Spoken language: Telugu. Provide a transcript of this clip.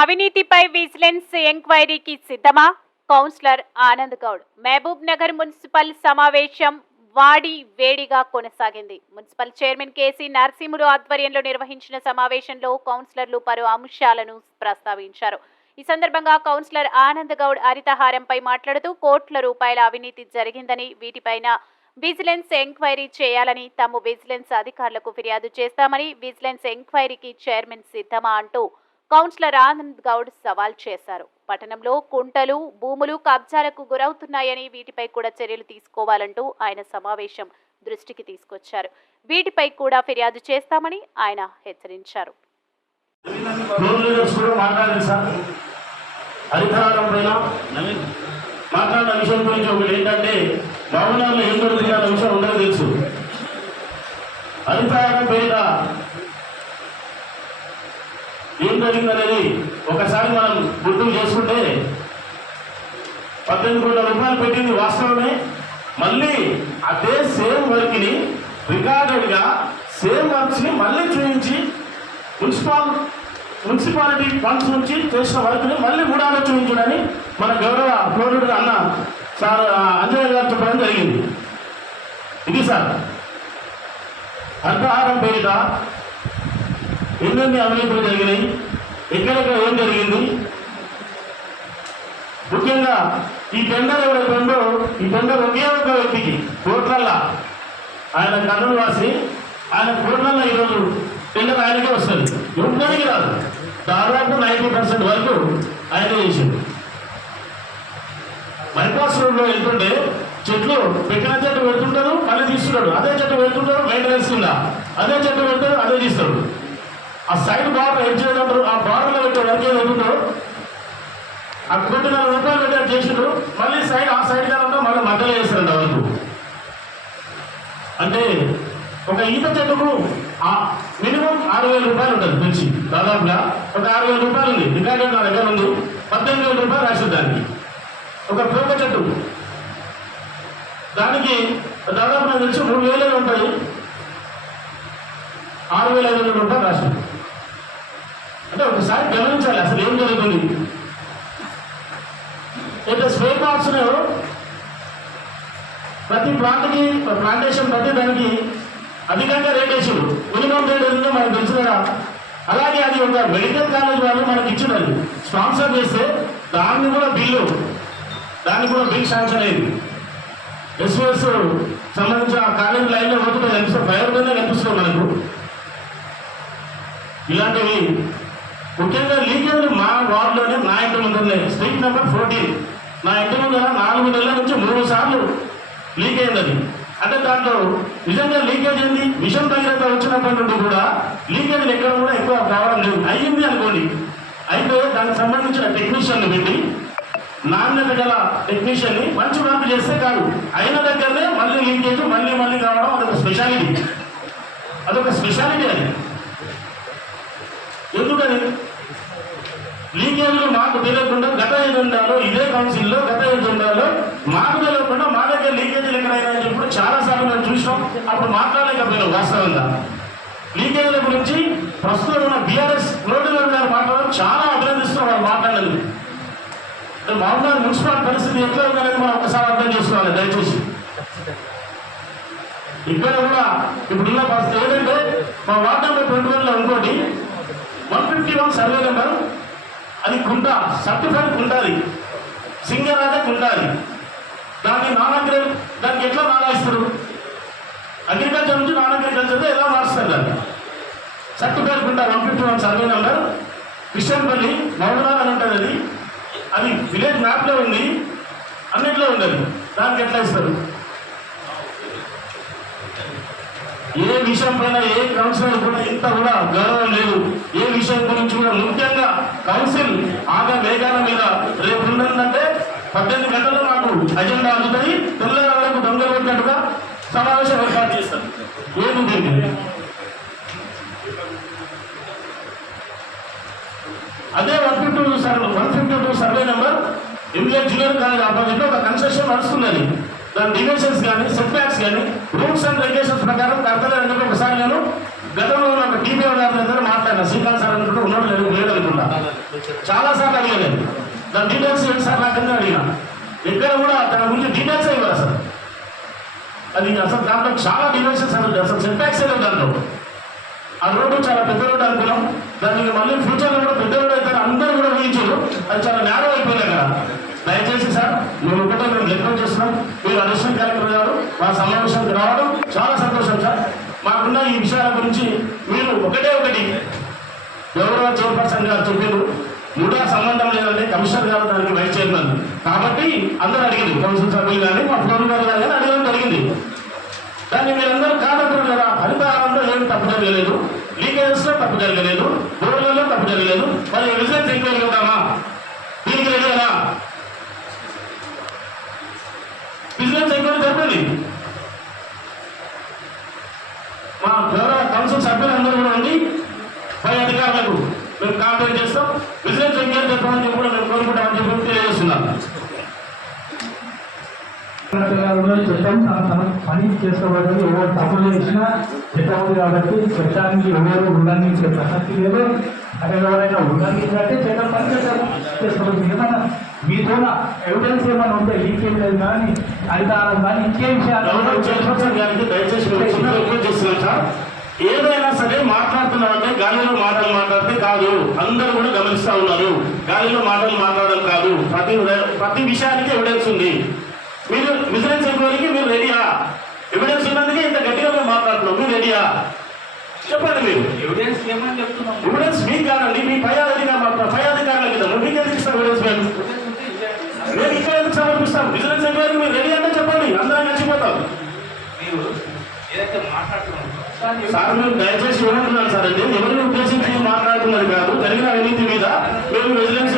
అవినీతిపై విజిలెన్స్ ఎంక్వైరీకి సిద్ధమా? కౌన్సిలర్ ఆనంద్ గౌడ్. మహబూబ్ నగర్ మున్సిపల్ సమావేశం వాడి వేడిగా కొనసాగింది. మున్సిపల్ చైర్మన్ కేసీ నరసింహులు ఆధ్వర్యంలో నిర్వహించిన సమావేశంలో కౌన్సిలర్లు పలు అంశాలను ప్రస్తావించారు. ఈ సందర్భంగా కౌన్సిలర్ ఆనంద్ గౌడ్ హరితహారంపై మాట్లాడుతూ కోట్ల రూపాయల అవినీతి జరిగిందని వీటిపైన విజిలెన్స్ ఎంక్వైరీ చేయాలని తాము విజిలెన్స్ అధికారులకు ఫిర్యాదు చేస్తామని విజిలెన్స్ ఎంక్వైరీకి చైర్మన్ సిద్ధమా అంటూ కౌన్సిలర్ ఆనంద్ గౌడ్ సవాల్ చేశారు. పట్టణంలో కుంటలు భూములు కబ్జాలకు గురవుతున్నాయని వీటిపై కూడా చర్యలు తీసుకోవాలంటూ ఆయన సమావేశం దృష్టికి తీసుకొచ్చారు. వీటిపై కూడా ఫిర్యాదు చేస్తామని ఆయన హెచ్చరించారు. ఫ్లోర్ లీడర్స్ కూడా మాట్లాడారు సార్. అధికారం పైన మాట్లాడిన విషయం గురించి ఒకటి ఏంటంటే భవనాల్లో ఏం జరుగుతుంది అన్న విషయం ఉండదు తెలుసు. అధికారం పైన ఏం జరిగిందనేది ఒకసారి మనం గుర్తుకు చేసుకుంటే పద్దెనిమిది కోట్ల రూపాయలు పెట్టింది వాస్తవమే. మళ్ళీ అదే సేమ్ వర్క్ని రికార్డెడ్గా సేమ్ వర్క్స్ని మళ్ళీ చూపించి మున్సిపాల్ మున్సిపాలిటీ ఫండ్స్ నుంచి చేసిన వర్క్ని మళ్ళీ గుడాలో చూపించడని మన గౌరవ పౌరుడు అన్న సార్ ఆ, అంజయ్య గారు చెప్పడం జరిగింది. ఇది సార్. అల్పాహారం పేరిట ఎన్నెన్ని అవినీతులు జరిగినాయి? ఎక్కడెక్కడ ఏం జరిగింది? ముఖ్యంగా ఈ టెండర్ ఎవరైతుందో ఈ టెండర్ ఒకే ఒక వ్యక్తికి కోట్లల్లా. ఆయన కర్నూలు రాసి ఆయన కోట్లల్లా ఈరోజు టెండర్ ఆయనకే వస్తుంది. ఎవ్వరికి రాదు. దాదాపు నైంటీ పర్సెంట్ వరకు ఆయనే చేసింది బైపాస్ రోడ్లో వెళ్తుంటే చెట్లు పెట్టిన చెట్టు పెడుతుంటారు మళ్ళీ తీస్తున్నాడు అదే చెట్టు పెడుతుంటారు మెయింటెనెన్స్ కింద అదే చెట్టు పెడతారు అదే తీస్తాడు. ఆ సైడ్ బార్డర్ హెడ్ చేయడం ఆ బార్డర్లో పెట్టే వర్క్ ఏది ఆ కోటి నాలుగు రూపాయలు పెట్టారు చేసిండు మళ్ళీ సైడ్ ఆ సైడ్ కాదంటే మళ్ళీ మధ్యలో చేస్తారంట వరకు అంటే ఒక ఈత చెట్టుకు ఆ మినిమం ఆరు వేల రూపాయలు ఉంటుంది పిలిచి దాదాపుగా ఒక ఆరు వేల రూపాయలు ఉంది. రికార్డు నా దగ్గర ఉంది. పద్దెనిమిది వేల రూపాయలు రాసింది దానికి. ఒక పూక చెట్టు. దానికి దాదాపు నాకు తెలిసి మూడు వేలే ఉంటాయి. ఆరు వేల ఐదు వందల రూపాయలు రాసింది అంటే ఒకసారి గమనించాలి అసలు ఏం జరుగుతుంది? అయితే స్పేర్ పార్ట్స్ ప్రతి ప్లాంట్కి ప్లాంటేషన్ ప్రతి దానికి అధికంగా రేట్ వేసాడు. మినిమం రేట్ ఉందో మనకు తెలుసు కదా అలాగే అది ఒక మెడికల్ కాలేజ్ వాళ్ళు మనకి ఇచ్చినది స్పాన్సర్ చేస్తే దాన్ని కూడా బిల్లు దాన్ని కూడా బిల్ శాంక్షన్ అయింది. ఎస్ఓఎస్ సంబంధించిన ఆ కాలేజ్ లైన్లో పోతుంటే కనిపిస్తుంది ఫైర్ కనిపిస్తుంది మనకు. ఇలాంటివి ముఖ్యంగా లీకేజ్లు మా వార్డులోనే నా ఇంటి ముందు స్ట్రీట్ నెంబర్ ఫోర్టీన్. నా ఇంటి ముందర నాలుగు నెలల నుంచి మూడు సార్లు లీక్ అయింది అంటే దాంట్లో నిజంగా లీకేజ్ ఏంది? మిషన్ తగినంత వచ్చినప్పటి నుండి కూడా లీకేజ్లు ఎక్కడ కూడా ఎక్కువ కావడం లేదు. అయ్యింది అనుకోండి. అయితే దానికి సంబంధించిన టెక్నీషియన్లు పెట్టి నాణ్యత గల టెక్నీషియన్ని మంచి వర్క్ చేస్తే కాదు. అయిన దగ్గరనే మళ్ళీ లీకేజ్ మళ్ళీ మళ్ళీ కావడం అదొక స్పెషాలిటీ అదొక స్పెషాలిటీ అది. ఎందుకని? నీకేమో మాకు తెలియకుండా గత ఎజెండాలో ఇదే కౌన్సిల్లో గత ఎజెండాలో మాకు తెలియకుండా మా దగ్గర లీకేజీలు ఎక్కడైనా అని చెప్పి చాలా సార్లు మేము చూసినాం. అప్పుడు మాట్లాడలేకపోయినాం వాస్తవంగా. లీకేజీల గురించి ప్రస్తుతం ఉన్న బీఆర్ఎస్ రోడ్డు గారు మాట్లాడడం చాలా అభినందిస్తున్నాం వాళ్ళు మాట్లాడలేదు మామూలు మున్సిపల్ పరిస్థితి ఎట్లా ఉందనేది మనం ఒకసారి అర్థం చేసుకోవాలి దయచేసి. ఇక్కడ కూడా ఇప్పుడున్న పరిస్థితి ఏంటంటే మా వార్డు నెంబర్ ట్వంటీ వన్లో ఇంకోటి. One fifty one survey number. అది కుంట సర్టిఫైడ్ కుంటాది సింగరాజే ఉండాలి దాన్ని నాన్ అగ్రి దానికి ఎట్లా నారాయిస్తారు అగ్రికల్చర్ నుంచి నాన్ అగ్రికల్చర్ ఎలా మారుస్తారు దాన్ని? సర్టిఫైడ్ కుంటా one fifty one survey number Kishanpalli మౌనార్ అని ఉంటుంది అది. అది విలేజ్ మ్యాప్లో ఉంది. అన్నిట్లో ఉండదు. దానికి ఎట్లా ఇస్తారు ఏ విషయం పైన ఏ కౌన్సిలర్ కూడా ఇంత కూడా గౌరవం లేదు. ఏ విషయం గురించి కూడా ముఖ్యంగా కౌన్సిల్ ఆగ వేగాల మీద రేపు ఉందంటే పద్దెనిమిది గంటల్లో నాకు అజెండా అందుతుంది తెల్లగా దొంగలు కొట్టినట్టుగా సమావేశం ఏర్పాటు చేస్తాను. ఏమి దీన్ని? అదే one fifty two survey one fifty two survey number India junior college opposite ఒక కన్స్ట్రక్షన్ నడుస్తున్నది. దాని డిమెన్షన్స్ కానీ సెట్ బ్యాక్స్ కానీ రూల్స్ అండ్ రెగ్యులేషన్స్ ప్రకారం కడతలేదని చెప్పి ఒకసారి నేను గతంలో ఉన్న ఒక టీపీ గారి దగ్గర మాట్లాడిన శ్రీకాంత్ సార్ అనుకుంటూ ఉన్నాడు లేదు చాలా సార్లు అడగలేదు. దాని డీటెయిల్స్ ఏంటి సార్ నాకన్నా అడిగిన. ఎక్కడ కూడా దాని గురించి డీటెయిల్స్ ఇవ్వాలి అసలు. అది అసలు దాంట్లో చాలా డీటెయిల్స్ అసలు అసలు సెట్బ్యాక్స్ లేవు దాంట్లో. ఆ రోడ్డు చాలా పెద్ద రోడ్డు అనుకున్నాం. దానికి మళ్ళీ ఫ్యూచర్లో కూడా పెద్ద రోడ్డు అయితే అందరూ కూడా ఊహించారు. అది చాలా నేరం అయిపోయింది కదా దయచేసి సార్ మేము ఒకటే మేము రిక్వెస్ట్ చేస్తున్నాం. మీరు అడిషనల్ కలెక్టర్ గారు మా సమావేశానికి రావడం చాలా సంతోషం సార్. మాకున్న ఈ విషయాల గురించి మీరు ఒకటే ఒకటి ఎవరో చైర్పర్సన్ గారు చెప్పారు ముఠా సంబంధం లేదండి కమిషనర్ గారు దానికి వైస్ చైర్మన్. కాబట్టి అందరూ అడిగింది కౌన్సిల్ సభ్యులు కానీ మా ఫ్లోర్ గారు కానీ అడగడం జరిగింది దాన్ని మీరందరూ కాదంటారు కదా హరితారంలో ఏమి తప్పు జరగలేదు లీకేజెస్లో తప్పు జరగలేదు బోర్లలో తప్పు జరగలేదు మరి విజిలెన్స్ ఎంక్వైరీ అవుతామా దీనికి రెడీ బిజినెస్ విజిలెన్స్ ఎంక్వైరీ జరపండి మా గౌరవ కౌన్సిల్ సభ్యులందరూ కూడా ఉండి పై అధికారులకు కాంప్లైంట్ చేస్తాం. విజిలెన్స్ ఎంక్వైరీ చెప్పమని చెప్పి కూడా మేము కోరుకుంటామని చెప్పి తెలియజేస్తున్నాం తెలంగాణలో చట్టం పని చేసుకోవడానికి ఎవరు తప్పులు చేసినా చట్టం ఉంది కాబట్టి చట్టానికి ఎవరు ఉల్లంఘించే ప్రసక్తి లేదు. అదే ఎవరైనా ఉల్లంఘించాలంటే చట్టం పని చేసుకోవచ్చు ఏమన్నా మీతో ఎవిడెన్స్ ఏమైనా ఉంటే లీకేజ్ లేదు కానీ అధికారం కానీ ఇంకే విషయాలు దయచేసి ఏదైనా సరే మాట్లాడుతున్నారంటే గాలిలో మాటలు మాట్లాడితే కాదు. అందరూ కూడా గమనిస్తా ఉన్నారు. గాలిలో మాటలు మాట్లాడడం కాదు. ప్రతి ప్రతి విషయానికి ఎవిడెన్స్ ఉంది. మీరు విజిలెన్స్ ఎంక్వైరీకి మీరు రెడీయా ఎవిడెన్స్ ఉన్నందుకే ఇంత గట్టిగా మేము మాట్లాడుతున్నాం. మీరు రెడీయా చెప్పండి మీరు. ఎవిడెన్స్ ఏమని చెప్తున్నాం. ఎవిడెన్స్ మీకు కాదండి. మీ పై అధికారుల పై అధికారులకు ఇద్దాం మీకు? ఎందుకు ఇస్తాం ఎవిడెన్స్ మేము మేము ఇక్కడ ఎందుకు సమర్పిస్తాం విజిలెన్స్ ఎంక్వైరీ మీరు రెడీ అంటే చెప్పండి. అందరం కలిసిపోతాం. మీరు ఏదైతే మాట్లాడుతున్నారో సార్ మేము దయచేసి ఏమంటున్నాను సార్ అండి. ఎవరిని ఉద్దేశించి మాట్లాడుతున్నారు కాదు. జరిగిన అవినీతి మీద మేము విజిలెన్స్